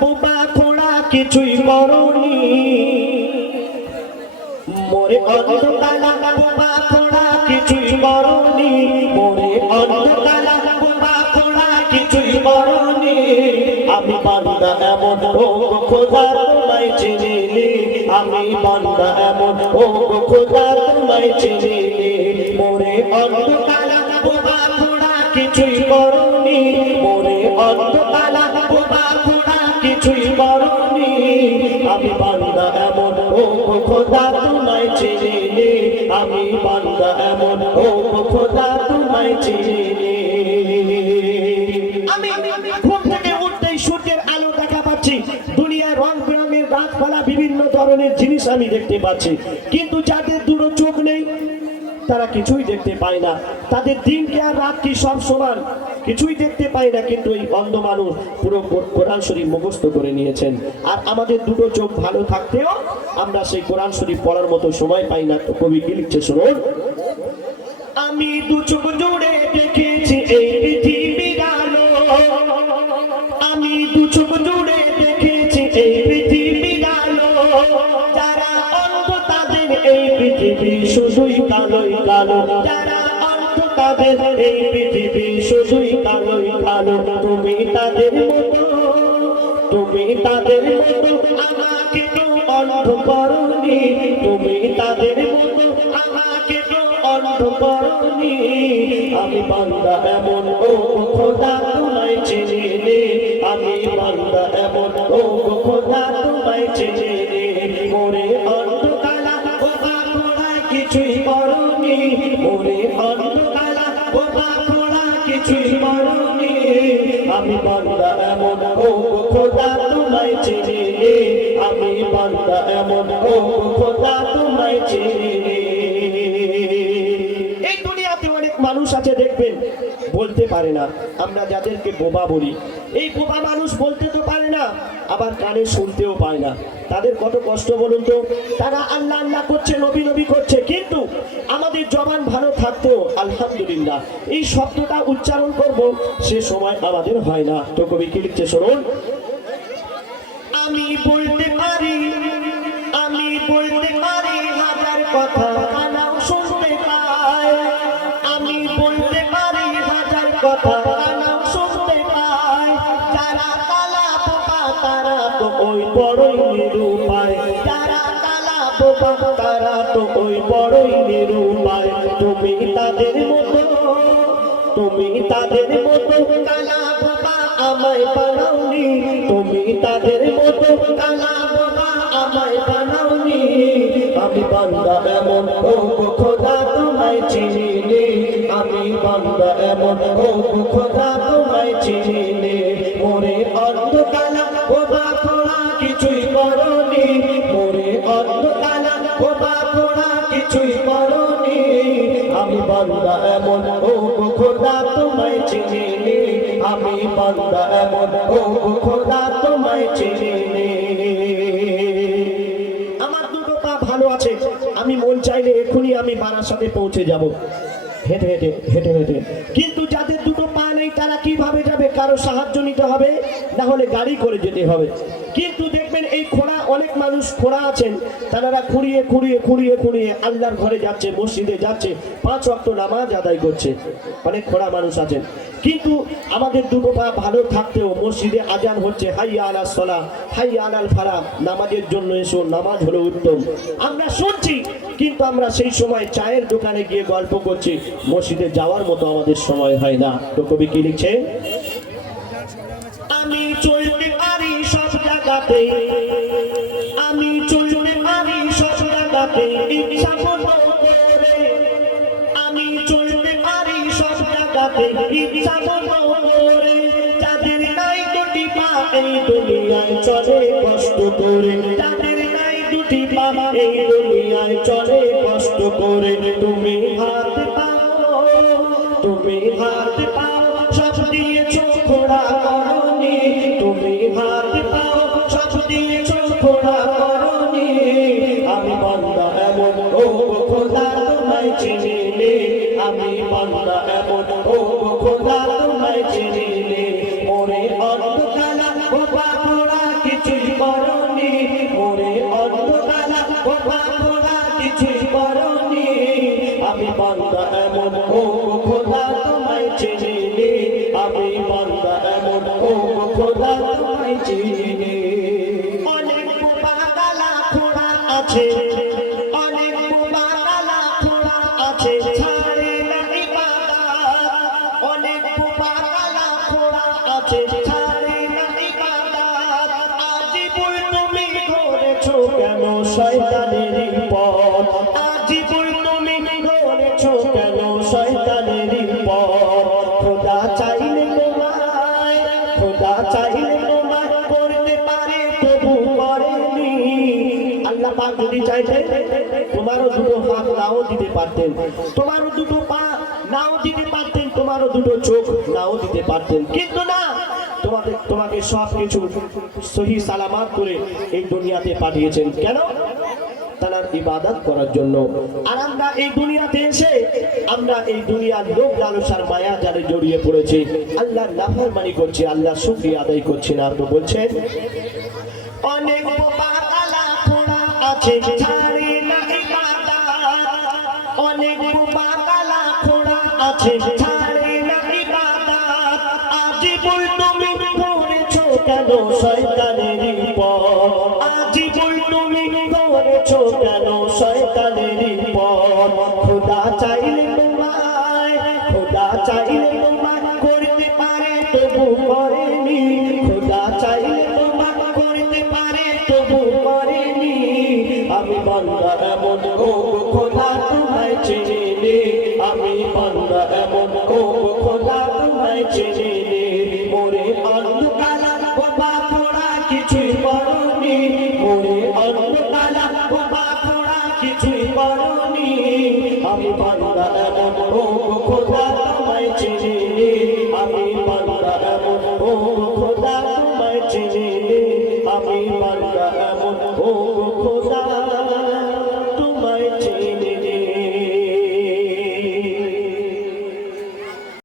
বোবা খোড়া কিছুই করনি মোরে অন্ধকালা বোবা খোড়া কিছুই করনি মোরে অন্ধকালা বোবা খোড়া কিছুই করনি আমি বান্দা এমন ও খোদা তোমায় চিনিনি আমি বান্দা এমন ও খোদা তোমায় চিনিনি মোরে অন্ধকালা বোবা খোড়া কিছুই করনি মোরে অন্ধকালা বোবা খোড়া কিছুই করনি আমি বান্দা এমন ও খোদা তোমায় চিনিনি আমি বান্দা এমন ও খোদা তোমায় চিনিনি আমি ঘুম থেকে উঠতেই সূর্যের আলো দেখা পাচ্ছি দুনিয়ায় রং বেরঙের গাছপালা বিভিন্ন ধরনের জিনিস আমি দেখতে পাচ্ছি কিন্তু যাদের দুটো চোখ নেই তারা কিছুই দেখতে পায় না তাদের দিনকে আর রাত কি সব সমান কিছুই দেখতে পায় না কিন্তু এই অন্ধ মানুষ পুরো কোরআন শরীফ মুখস্থ করে নিয়েছেন আর আমাদের দুটো চোখ ভালো থাকতেও আমরা সেই কোরআন শরীফ পড়ার মতো সময় পাই না তো কবি কি লিখছে শুনুন আমি দু চোখ জুড়ে দেখেছি এই পৃথিবীর আলো আমি দু চোখ জুড়ে দেখেছি এই পৃথিবীর আলো যারা অন্ধ তাদের এই পৃথিবী শুধুই কালোই কালো যারা অন্ধ তাদের এই পৃথিবী শুধুই কালোই কালো তুমি তাদের মতো আমাকে তো অন্ধ করনি তুমি তাদের মতো আমাকে তো অন্ধ করনি আমি বান্দা এমন ও খোদা তোমায় চিনিনি আমি বান্দা এমন ও খোদা তোমায় চিনিনি মোরে অন্ধকালা বোবা খোড়া কিছুই করনি মোরে অন্ধকালা বোবা খোড়া কিছুই করনি আমি বান্দা এমন ও খোদা তোমায় চিনিনি আমি বান্দা এমন ও খোদা তোমায় চিনিনি এই দুনিয়াতে অনেক মানুষ আছে দেখবেন বলতে পারে না আমরা যাদেরকে বোবা বলি এই বোবা মানুষ বলতে তো পারে না আবার কানে শুনতেও পায় না তাদের কত কষ্ট বলুন তো তারা আল্লাহ আল্লাহ করছে নবী নবী করছে কিন্তু আমাদের জবান ভালো থাকতেও আলহামদুলিল্লাহ এই শব্দটা উচ্চারণ করব সে সময় আমাদের হয় না তো কবি কি লিখছে শুনুন আমি বলতে পারি হাজার কথা কানাও শুনতে পায় আমি বলতে পারি হাজার কথা কানাও শুনতে পায় যারা কালা বোবা তারা তো ওই বড়ই নিরুপায় যারা কালা বোবা তারা তো ওই বড়ই নিরুপায় তুমি তাদের মতো কালা বোবা আমায় বানাওনি তুমি তাদের মতো কালা বোবা আমায় বানাওনি আমি বান্দা এমন ও খোদা তোমায় চিনিনি আমি বান্দা এমন ও খোদা তোমায় চিনিনি মোরে অন্ধকালা বোবা খোড়া কিছুই করনি মোরে অন্ধকালা বোবা খোড়া কিছুই করনি আমি বান্দা এমন ও খোদা তোমায় চিনিনি আমি বান্দা এমন ও খোদা তোমায় চিনিনি আমার দুটো পা ভালো আছে আমি মন চাইলে এখনই আমি বারাসাতে পৌঁছে যাব হেঁটে হেঁটে কিন্তু যাদের দুটো পা নেই তারা কিভাবে যাবে কারো সাহায্য নিতে হবে না হলে গাড়ি করে যেতে হবে কিন্তু দেখবেন এই খোড়া অনেক মানুষ খোড়া আছেন তারা খুঁড়িয়ে আল্লাহর ঘরে যাচ্ছে মসজিদে যাচ্ছে 5 ওয়াক্ত নামাজ আদায় করছে অনেক খোড়া মানুষ আছেন কিন্তু আমাদের দুটো পা ভালো থাকতেও মসজিদে আজান হচ্ছে হাইয়া আলাস সালাহ হাইয়া আলাল ফালাহ নামাজের জন্য এসো নামাজ হলো উত্তম আমরা শুনছি কিন্তু আমরা সেই সময় চায়ের দোকানে গিয়ে গল্প করছি মসজিদে যাওয়ার মতো আমাদের সময় হয় না তো কবি কি লিখছে আমি চলতে পারি সব জায়গাতে ইচ্ছা মতো করে আমি চলতে পারি সব জায়গাতে ইচ্ছা মতো করে যাদের নাই দুটি পা এই দুনিয়ায় চলে কষ্ট করে যাদের নাই দুটি পা এই দুনিয়ায় চলে কষ্ট করে তুমি হাত পাও সব দিয়েছো খোড়া করনি তুমি হাত পাও সব দিয়েছো খোড়া করনি আমি বান্দা এমন ও খোদা তোমায় চিনিনি আমি বান্দা এমন ও খোদা তোমায় চিনিনি মোরে অন্ধকালা বোবা খোড়া তোমায় চিনি। অনেক বোবা কালা খোড়া আছে, অনেক বোবা কালা খোড়া আছে, ছাড়ে না ইবাদত। অনেক বোবা কালা খোড়া আছে, ছাড়ে না ইবাদত। আজিবুল তুমি ধরেছো কেন শয়তানের পথ? আজিবুল তুমি ধরেছো কেন শয়তানের পথ? খোদা চাইলে তোমায়, খোদা চাইলে তোমায় করতে পারে তবু করেনি। আল্লাহ পাক যদি চাইতেন তোমারও দুটো হাত নাও দিতে পারতেন, তোমারও দুটো পা নাও দিতে পারতেন, তোমারও দুটো চোখ নাও দিতে পারতেন, কিন্তু না, তোমাকে সবকিছু সহি সালামাত করে এই দুনিয়াতে পাঠিয়েছেন। কেন? তার ইবাদত করার জন্য। আর আমরা এই দুনিয়াতে এসে আমরা এই দুনিয়ার লোক লালসার মায়া জালে জড়িয়ে পড়েছি, আল্লাহর নাফরমানি করছি, আল্লাহ শুকরিয়া আদায় করছি না। তো বলছেন অনেক বোবা কালা খোড়া আছে, ছাড়ে না ইবাদত। অনেক বোবা কালা খোড়া আছে, ছাড়ে না ইবাদত। আজিবুল তুমি ধরেছো কেন শয়তানের পথ? আজিবুল তুমি ধরেছো কেন শয়তানের পথ? খোদা চাইলে তোমায়, খোদা চাইলে তোমায় করতে পারে তবু করেনি। খোদা চাইলে তোমায় করতে পারে তবু করেনি। আমি বান্দা এমন ও খোদা তোমায় চিনি, আমি বান্দা এমন ও খোদা তোমায় চিনি। মোরে অন্ধকালা বোবা খোড়া কিছুই করনি, মোরে অন্ধকালা বোবা খোড়া কিছুই করনি। আমি বান্দা এমন ও খোদা